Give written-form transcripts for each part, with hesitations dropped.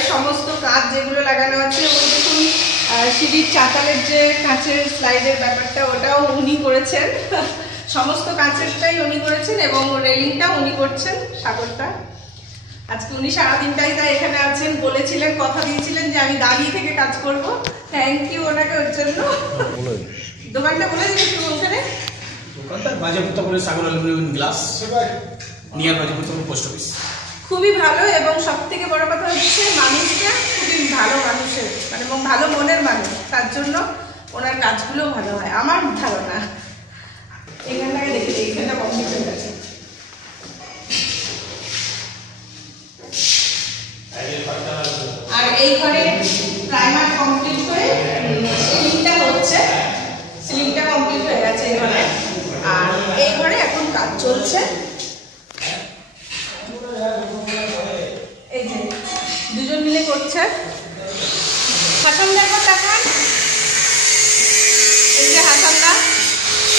ঘরের সমস্ত কাঁচ যেগুলো লাগানো আছে, ওই দেখুন সিঁড়ির চাতালের যে কাঁচের স্লাইডের ব্যাপারটা, ওটাও উনি করেছেন। সমস্ত কাঁচেরটাই উনি করেছেন এবং রেলিংটা উনি করছেন, সাগরটা। আজকে উনি সারাদিনটাই তাই এখানে আছেন। বলেছিলেন, কথা দিয়েছিলেন যে আমি দাঁড়িয়ে থেকে কাজ করব। থ্যাংক ইউ ওনাকে ওর জন্য। দোকানটা বলে দিন একটু ওখানে। দোকানটা বাজারপুত্তা বলে Sagar aluminium glass, near Bazarputta post office. খুবই ভালো এবং সব থেকে বড় কথা হচ্ছে মানুষটা খুবই ভালো মানুষের, মানে ভালো মনের মানুষ, তার জন্য ওনার কাজগুলো ভালো হয় আমার ধারণা। এখানটাকে দেখে দিই, এখানটা কমপ্লিট হয়ে গেছে। আর এই ঘরে প্রাইমার কমপ্লিট হয়ে সিলিংটা হচ্ছে, সিলিংটা কমপ্লিট হয়ে গেছে এই ঘরে। আর এই ঘরে এখন কাজ চলছে। এই যে দুজন মিলে করছে। হাসানদা একবার দেখান। এই যে হাসানদা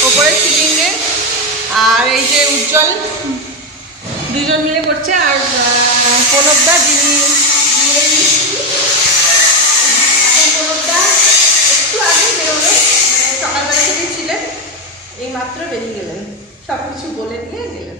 ওপরে সিলিংয়ে, আর এই যে উজ্জ্বল, দুজন মিলে করছে। আর প্রণবদা, যিনি প্রণবদা একটু আগে বেরোলো, সকালবেলা থেকে ছিলেন, এই মাত্র বেরিয়ে গেলেন, সব কিছু বলে দিয়ে গেলেন।